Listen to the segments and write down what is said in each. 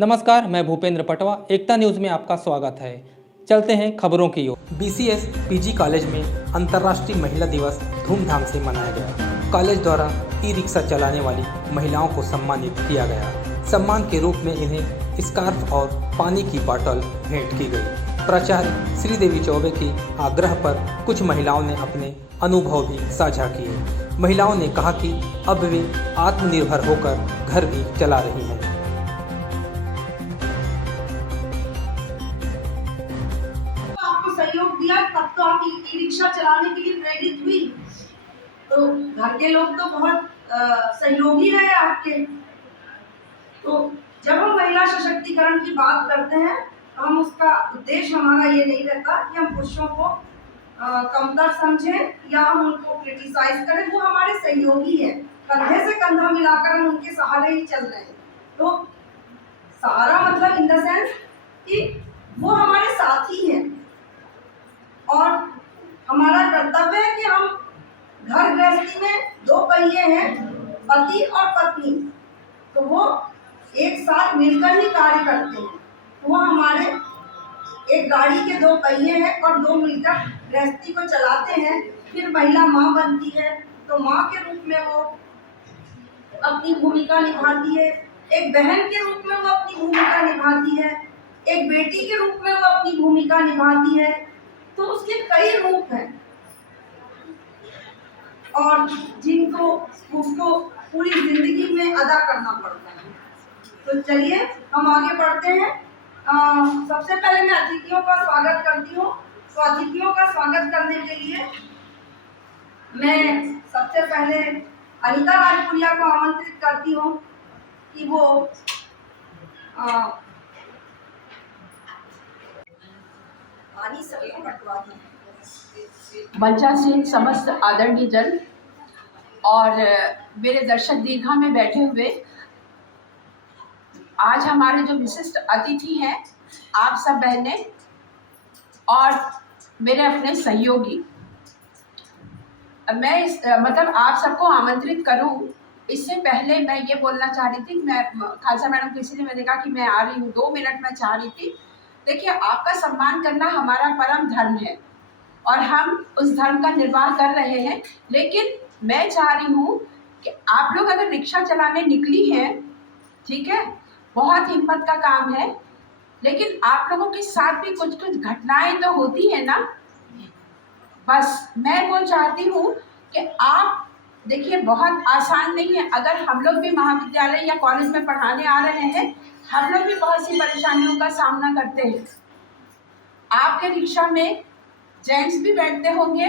नमस्कार, मैं भूपेंद्र पटवा, एकता न्यूज़ में आपका स्वागत है। चलते हैं खबरों की ओर। बीसीएस पीजी कॉलेज में अंतर्राष्ट्रीय महिला दिवस धूमधाम से मनाया गया। कॉलेज द्वारा ई रिक्शा चलाने वाली महिलाओं को सम्मानित किया गया। सम्मान के रूप में इन्हें स्कार्फ और पानी की बोतल भेंट की गई। प्राचार्य श्रीदेवी चौबे के आग्रह पर कुछ महिलाओं ने अपने अनुभव भी साझा किए। महिलाओं ने कहा कि अब वे आत्मनिर्भर होकर घर भी चला रही हैं। सहयोग दिया तब तो आप ई रिक्शा चलाने के लिए प्रेरित हुई। तो घर के लोग तो बहुत सहयोगी रहे आपके। तो जब हम महिला सशक्तिकरण की बात करते हैं तो हम उसका उद्देश्य हमारा ये नहीं रहता कि हम पुरुषों को कमतर समझें या हम उनको क्रिटिसाइज करें। वो हमारे सहयोगी हैं, कंधे से कंधा मिलाकर हम उनके सहारे ही चल रहे हैं। तो सहारा मतलब इन द सेंस कि वो हमारे साथी हैं और हमारा कर्तव्य है कि हम घर गृहस्थी में दो पहिए हैं, पति और पत्नी, तो वो एक साथ मिलकर ही कार्य करते हैं। वो हमारे एक गाड़ी के दो पहिए हैं और दो मिलकर गृहस्थी को चलाते हैं। फिर महिला माँ बनती है तो माँ के रूप में वो अपनी भूमिका निभाती है, एक बहन के रूप में वो अपनी भूमिका निभाती है, एक बेटी के रूप में वो अपनी भूमिका निभाती है। तो उसके कई रूप हैं और जिनको उसको पूरी जिंदगी में अदा करना पड़ता है। तो चलिए हम आगे बढ़ते हैं। सबसे पहले मैं अतिथियों का स्वागत करती हूँ। तो अतिथियों का स्वागत करने के लिए मैं सबसे पहले अनिता राजपुरिया को आमंत्रित करती हूँ कि वो मंचा से समस्त आदरणीय जन और मेरे दर्शक दीर्घा में बैठे हुए आज हमारे जो विशिष्ट अतिथि हैं, आप सब बहनें और मेरे अपने सहयोगी, मैं आप सबको आमंत्रित करूं इससे पहले मैं ये बोलना चाह रही थी। मैं खालसा मैडम को इसलिए मैंने कहा कि मैं आ रही हूँ, 2 मिनट में चाह रही थी। देखिए, आपका सम्मान करना हमारा परम धर्म है और हम उस धर्म का निर्वाह कर रहे हैं। लेकिन मैं चाह रही हूँ कि आप लोग अगर रिक्शा चलाने निकली हैं, ठीक है, बहुत हिम्मत का काम है, लेकिन आप लोगों के साथ भी कुछ कुछ घटनाएं तो होती है ना। बस मैं वो चाहती हूँ कि आप देखिए, बहुत आसान नहीं है। अगर हम लोग भी महाविद्यालय या कॉलेज में पढ़ाने आ रहे हैं, हम लोग भी बहुत सी परेशानियों का सामना करते हैं। आपके रिक्शा में जेंट्स भी बैठते होंगे,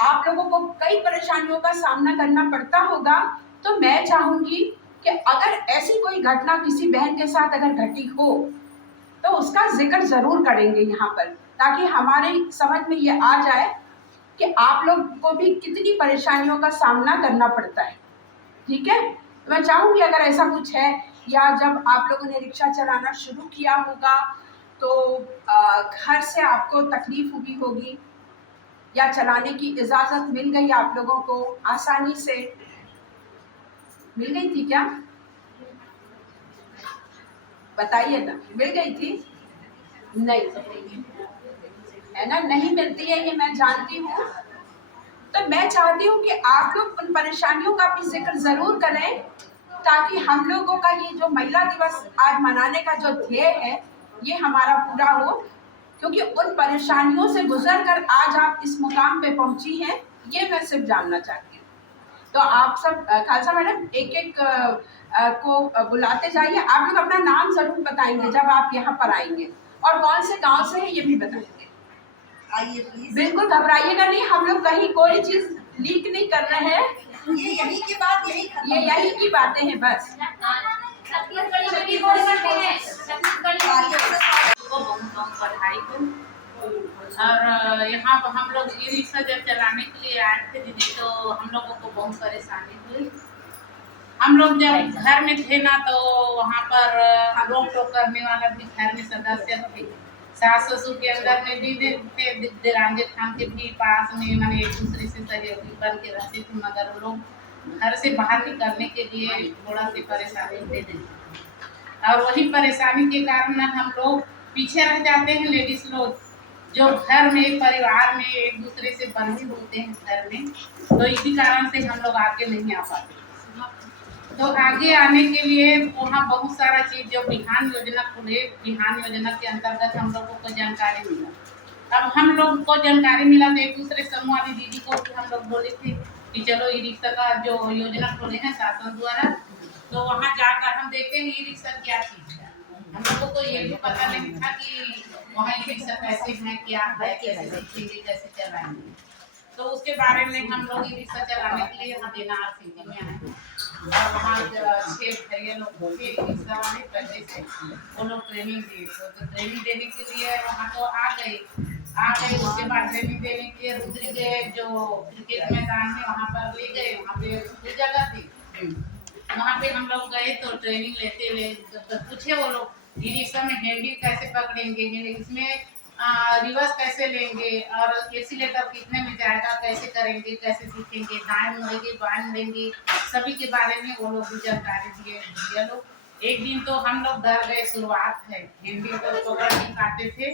आप लोगों को कई परेशानियों का सामना करना पड़ता होगा। तो मैं चाहूँगी कि अगर ऐसी कोई घटना किसी बहन के साथ अगर घटी हो तो उसका जिक्र ज़रूर करेंगे यहाँ पर, ताकि हमारे समझ में ये आ जाए कि आप लोग को भी कितनी परेशानियों का सामना करना पड़ता है। ठीक है, तो मैं चाहूँगी अगर ऐसा कुछ है या जब आप लोगों ने रिक्शा चलाना शुरू किया होगा तो घर से आपको तकलीफ हुई होगी या चलाने की इजाज़त मिल गई आप लोगों को, आसानी से मिल गई थी क्या? बताइए ना, मिल गई थी? नहीं है ना, नहीं मिलती है, ये मैं जानती हूँ। तो मैं चाहती हूँ कि आप लोग उन परेशानियों का भी जिक्र ज़रूर करें, ताकि हम लोगों का ये जो महिला दिवस आज मनाने का जो ध्येय है ये हमारा पूरा हो। क्योंकि उन परेशानियों से गुजर कर आज आप इस मुकाम पे पहुंची हैं, ये मैं सिर्फ जानना चाहती हूँ। तो आप सब खालसा मैडम एक एक को बुलाते जाइए। आप लोग अपना नाम ज़रूर बताएंगे जब आप यहाँ पर आएंगे और कौन से गांव से है ये भी बताएंगे। आइए प्लीज। बिल्कुल घबराइएगा नहीं, हम लोग कहीं कोई चीज़ लीक नहीं कर रहे हैं। ये यही की बात, यही की बातें हैं बस। बधाई हो। और यहाँ पर हम लोग ई रिक्शा जब चलाने के लिए आए थे दीदी, तो हम लोगों को बहुत परेशानी हुई। हम लोग जब घर में थे ना, तो वहाँ पर रोक टोक करने वाला भी घर में सदस्य थे। सास ससुर के अंदर में भी थे, देरांगे खान के भी पास में, मैंने एक दूसरे से सहयोगी बन के रहते थे। मगर वो लोग घर से बाहर निकलने के लिए थोड़ा सी परेशानी दे देते। और वही परेशानी के कारण हम लोग पीछे रह जाते हैं। लेडीज लोग जो घर में परिवार में एक दूसरे से बंधे होते हैं घर में, तो इसी कारण से हम लोग आगे नहीं आ पाते। तो आगे आने के लिए वहाँ बहुत सारा चीज़ जो बिहान योजना खुले, बिहान योजना के अंतर्गत हम लोगों को जानकारी मिला। अब हम लोग को जानकारी मिला तो एक दूसरे समूह वाली दीदी को हम लोग बोले थे कि चलो ई रिक्शा का जो योजना खोले हैं शासन द्वारा, तो वहाँ जाकर हम देखते हैं ई रिक्शा क्या चीज़ है। हम लोगों को ये भी पता नहीं था कि वहाँ ई रिक्शा कैसे है, क्या है, कैसे सीखेंगे, कैसे चलाएंगे। तो उसके बारे में हम लोग ई रिक्शा चलाने के लिए यहाँ देना सिटी में आए और वहाँ 6 भैया लोग होते ई रिक्शा वाले पहले से वो लोग ट्रेनिंग दिए। तो ट्रेनिंग देने के लिए वहाँ तो आ गए। उसके बाद ट्रेनिंग देने के रुद्री गए जो क्रिकेट मैदान है वहाँ पर ले गए। वहाँ पे दूसरी जगह थी, वहाँ पे हम लोग गए तो ट्रेनिंग लेते पूछे वो लोग ई रिक्शा में हैंडल कैसे पकड़ेंगे, इसमें रिवर्स कैसे लेंगे और एक्सीलेटर कितने में जाएगा, कैसे करेंगे, कैसे सीखेंगे, दाएं मुड़ेंगे बाएं मुड़ेंगे, सभी के बारे में वो लोग भी जानकारी दिए भैया लोग। एक दिन तो हम लोग डर गए, शुरुआत है हैंडल को पकड़ नहीं पाते थे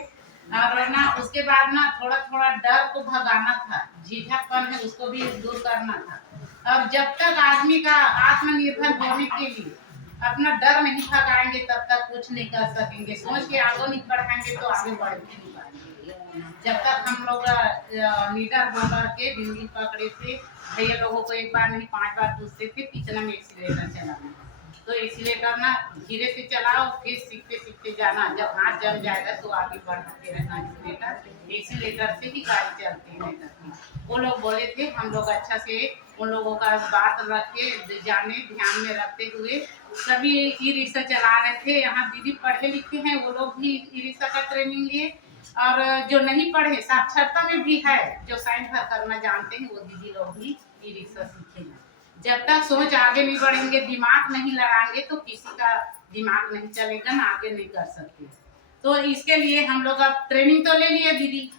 और ना उसके बाद ना थोड़ा थोड़ा डर को भगाना था, झिझकपन है उसको भी दूर करना था। और जब तक आदमी का आत्मनिर्भर होने के लिए अपना डर नहीं भगाएंगे तब तक कुछ नहीं कर सकेंगे। सोच के आगे नहीं बढ़ाएंगे तो आगे बढ़ नहीं पाएंगे। जब तक हम लोग लीडर होकर के बिंदी पकड़े थे, भैया लोगों को एक बार नहीं 5 बार पूछते थे कितना में एक्सीलेटर चलाना, तो एक्सीलेटर ना धीरे से चलाओ, फिर सीखते सीखते जाना। जब हाथ जम जाएगा तो आगे बढ़ाते रहना। एक्सीलेटर से ही गाड़ी चलती है। वो लोग बोले थे, हम लोग अच्छा से उन लोगों का बात रख के जाने ध्यान में रखते हुए सभी ई रिक्शा चला रहे थे। यहाँ दीदी पढ़े लिखे हैं, वो लोग भी ई रिक्शा का ट्रेनिंग लिए और जो नहीं पढ़े साक्षरता में भी है, जो साइन भर करना जानते हैं वो दीदी लोग भी ई रिक्शा सीखेंगे। जब तक सोच आगे नहीं बढ़ेंगे, दिमाग नहीं लगाएंगे तो किसी का दिमाग नहीं चलेगा ना, आगे नहीं कर सकते। तो इसके लिए हम लोग अब ट्रेनिंग तो ले लिए दीदी,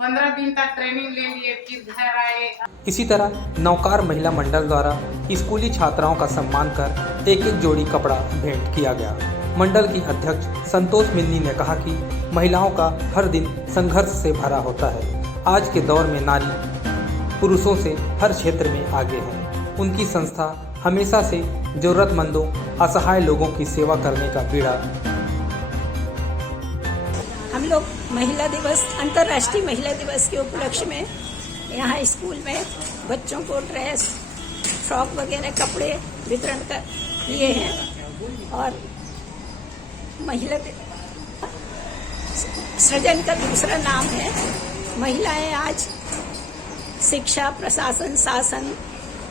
15 दिन तक ट्रेनिंग ले लिए, फिर घर आए। इसी तरह नौकार महिला मंडल द्वारा स्कूली छात्राओं का सम्मान कर एक जोड़ी कपड़ा भेंट किया गया। मंडल की अध्यक्ष संतोष मिन्नी ने कहा कि महिलाओं का हर दिन संघर्ष से भरा होता है। आज के दौर में नारी पुरुषों से हर क्षेत्र में आगे है। उनकी संस्था हमेशा से जरूरतमंदों, असहाय लोगों की सेवा करने का बीड़ा। हम लोग महिला दिवस, अंतर्राष्ट्रीय महिला दिवस के उपलक्ष्य में यहाँ स्कूल में बच्चों को ड्रेस, फ्रॉक वगैरह कपड़े वितरण कर किए हैं। और महिला सृजन का दूसरा नाम है। महिलाएं आज शिक्षा, प्रशासन, शासन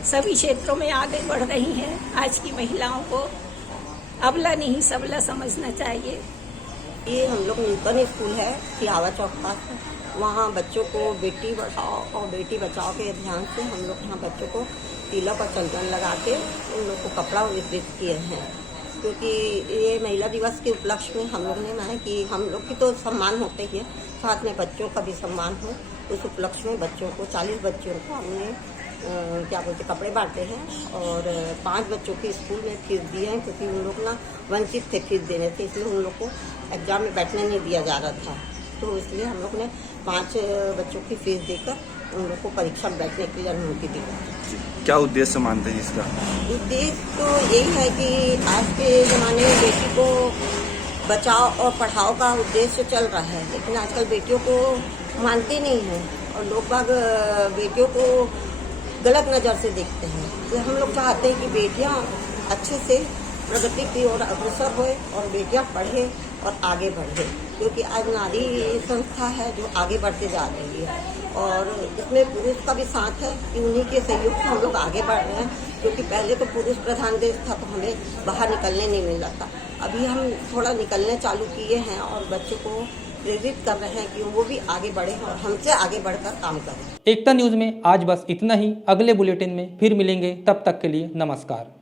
सभी क्षेत्रों में आगे बढ़ रही हैं। आज की महिलाओं को अबला नहीं सबला समझना चाहिए। ये हम लोग नूतन स्कूल है सिहावा चौक पास, वहाँ बच्चों को बेटी बढ़ाओ और बेटी बचाओ के ध्यान से हम लोग यहाँ बच्चों को तिलक और चंदन लगा के उन लोग को कपड़ा वितरित किए हैं। क्योंकि ये महिला दिवस के उपलक्ष्य में हम लोग ने माना कि हम लोग की तो सम्मान होते ही है, साथ में बच्चों का भी सम्मान हो। उस उपलक्ष्य में बच्चों को 40 बच्चों को हमने कपड़े बांटे हैं और 5 बच्चों की स्कूल में फीस दी है, क्योंकि उन लोग ना वंचित थे फीस देने से, इसलिए उन लोग को एग्जाम में बैठने नहीं दिया जा रहा था। तो इसलिए हम लोग ने 5 बच्चों की फीस देकर उन लोग को परीक्षा में बैठने की अनुमति दी। क्या उद्देश्य मानते हैं इसका? उद्देश्य तो यही है कि आज के ज़माने में बेटी को बचाओ और पढ़ाओ का उद्देश्य चल रहा है, लेकिन आजकल बेटियों को मानते नहीं हैं और लोग बाग बेटियों को गलत नज़र से देखते हैं। तो हम लोग चाहते हैं कि बेटियां अच्छे से प्रगति की ओर अग्रसर होए और बेटियां पढ़े और आगे बढ़े, क्योंकि आज नारी संस्था है जो आगे बढ़ते जा रही है और इसमें पुरुष का भी साथ है कि उन्हीं के सहयोग से हम लोग आगे बढ़ रहे हैं। क्योंकि पहले तो पुरुष प्रधान देश था तो हमें बाहर निकलने नहीं मिल रहा था, अभी हम थोड़ा निकलने चालू किए हैं और बच्चों को प्रेरित कर रहे हैं कि वो भी आगे बढ़े और हमसे आगे बढ़कर काम करें। एकता न्यूज़ में आज बस इतना ही। अगले बुलेटिन में फिर मिलेंगे, तब तक के लिए नमस्कार।